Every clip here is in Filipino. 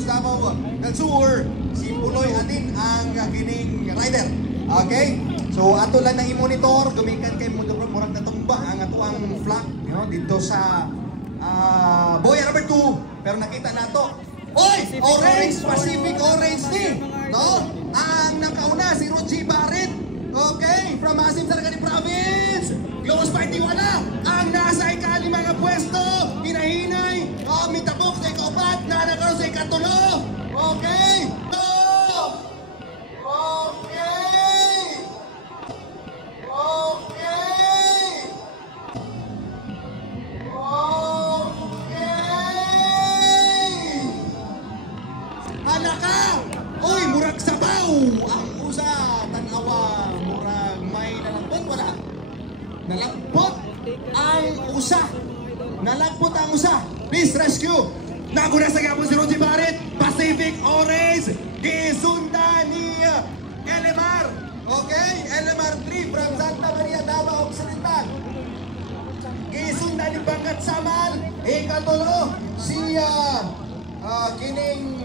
Campus Davao del Sur, si Puloy Atin ang kining rider. Okay? So ato lang na i-monitor, gumikan kay murag natumba ang ato ang flag, you know, dito sa boya number 2, pero nakita nato. Oy, orange, Pacific Orange ni, no? Ang nakauna si Roji Barret. Okay, from Asim Sarangani Province. Close fight wala. Ang nasa ika-5 nga pwesto, hinahinay, mitabok sa ika-4, nanakaroon sa ika-3. Okay. Halaka! Uy, murag sabaw! Ang usa, tanawa, murag may nalagpot, wala. Nalagpot ang usa. Nalagpot ang usa. Please rescue. Naguna sa gapon si Roji Barret. Pacific Orange. Gisunda ni Elemar. Okay? Elemar 3 from Santa Maria, Davao Occidental. Gisunda ni Bangat Samal. Ikatulo si kining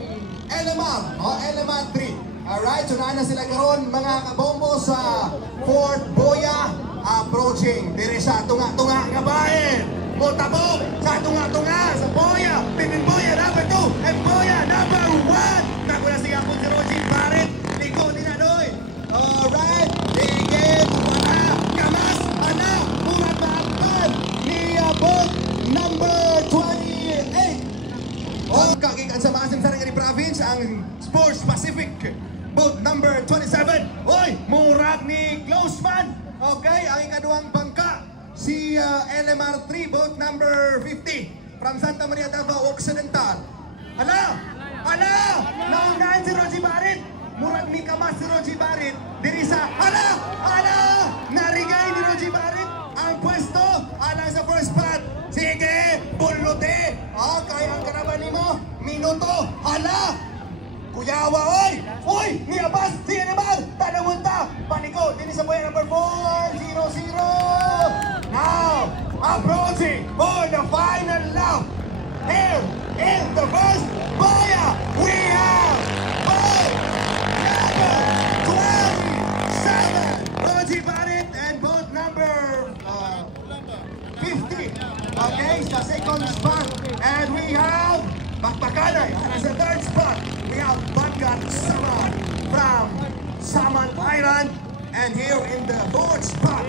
Elemar, Elemar 3. Alright, so na sila karon mga kabombo sa Fort Boya approaching. Dire sa tunga-tunga nga bayan. Motabog sa tunga-tunga sa Boya. Pipin Boya number 2 and Boya number 1. Naguna siya po si Roji Barret. Liko ni Nanoy. Alright, ligid, wala, kamas, ana, murag maagpan ni boat number 28. Kagikan sa Maasim Sarangani Province ang Sports Pacific boat number 27. Oy, murag ni Closeman. Okay, ang ikaduhang bangka si LMR 3 boat number 50 from Santa Maria, Davao Occidental. Hala! Hala! Naunahan si Roji Barret. Murag ni kamas si Roji Barret. Diri sa hala! Hala! Narigay ni Roji Barret ang pwesto alang sa first spot. Sige, puluti. Kaya ang karaban mo. Minuto. Hala! Kuyawa, oy! Oy! Niabas! Sige naman! Tanamunta! Paniko! Dini sa boya number 4-0-0! Now, approaching for the final lap. Here is the first boya. We have boat number 27. Roji Barret and boat number 50. Okay, sa second spot. And we have Bakbakanay as the third spot. We have Bangat Saman from Saman Island. And here in the fourth spot,